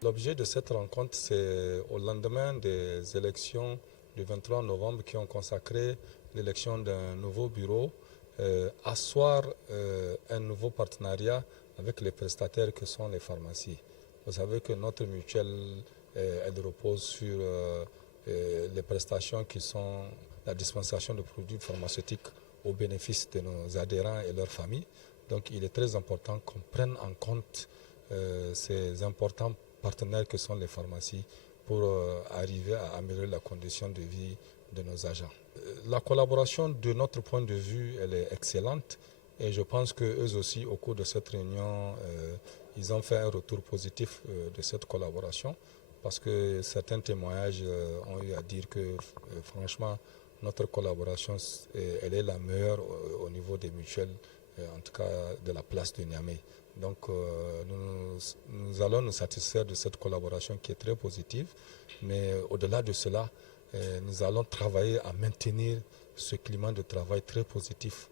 L'objet de cette rencontre, c'est au lendemain des élections du 23 novembre qui ont consacré l'élection d'un nouveau bureau, asseoir un nouveau partenariat avec les prestataires que sont les pharmacies. Vous savez que notre mutuelle, elle repose sur les prestations qui sont la dispensation de produits pharmaceutiques au bénéfice de nos adhérents et leurs familles. Donc il est très important qu'on prenne en compte ces importants partenaires que sont les pharmacies pour arriver à améliorer la condition de vie de nos agents. La collaboration de notre point de vue, elle est excellente et je pense qu'eux aussi, au cours de cette réunion, ils ont fait un retour positif de cette collaboration parce que certains témoignages ont eu à dire que franchement, notre collaboration, elle est la meilleure au niveau des mutuelles, en tout cas de la place de Niamey. Donc nous allons nous satisfaire de cette collaboration qui est très positive, mais au-delà de cela, nous allons travailler à maintenir ce climat de travail très positif,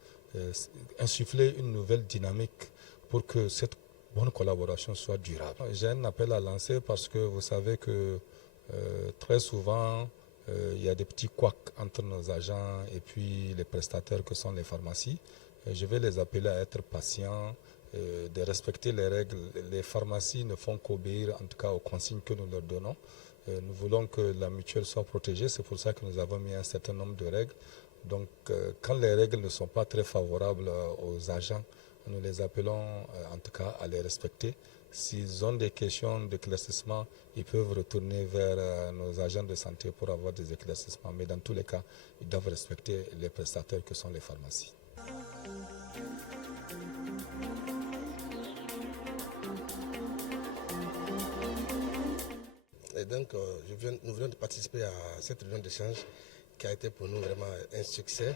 insuffler une nouvelle dynamique pour que cette bonne collaboration soit durable. J'ai un appel à lancer parce que vous savez que très souvent, il y a des petits couacs entre nos agents et puis les prestataires que sont les pharmacies. Je vais les appeler à être patients, de respecter les règles. Les pharmacies ne font qu'obéir en tout cas aux consignes que nous leur donnons. Nous voulons que la mutuelle soit protégée, c'est pour ça que nous avons mis un certain nombre de règles. Donc quand les règles ne sont pas très favorables aux agents, nous les appelons en tout cas à les respecter. S'ils ont des questions d'éclaircissement, ils peuvent retourner vers nos agents de santé pour avoir des éclaircissements. Mais dans tous les cas, ils doivent respecter les prestataires que sont les pharmacies. Et donc, nous venons de participer à cette réunion d'échange qui a été pour nous vraiment un succès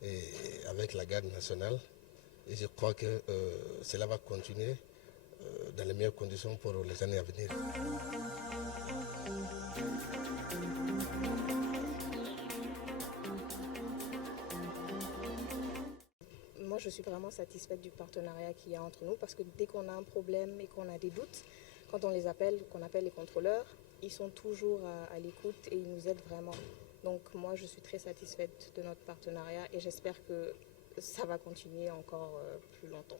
et avec la garde nationale. Et je crois que cela va continuer dans les meilleures conditions pour les années à venir. Moi, je suis vraiment satisfaite du partenariat qu'il y a entre nous parce que dès qu'on a un problème et qu'on a des doutes, quand on les appelle, qu'on appelle les contrôleurs, ils sont toujours à l'écoute et ils nous aident vraiment. Donc moi, je suis très satisfaite de notre partenariat et j'espère que ça va continuer encore plus longtemps.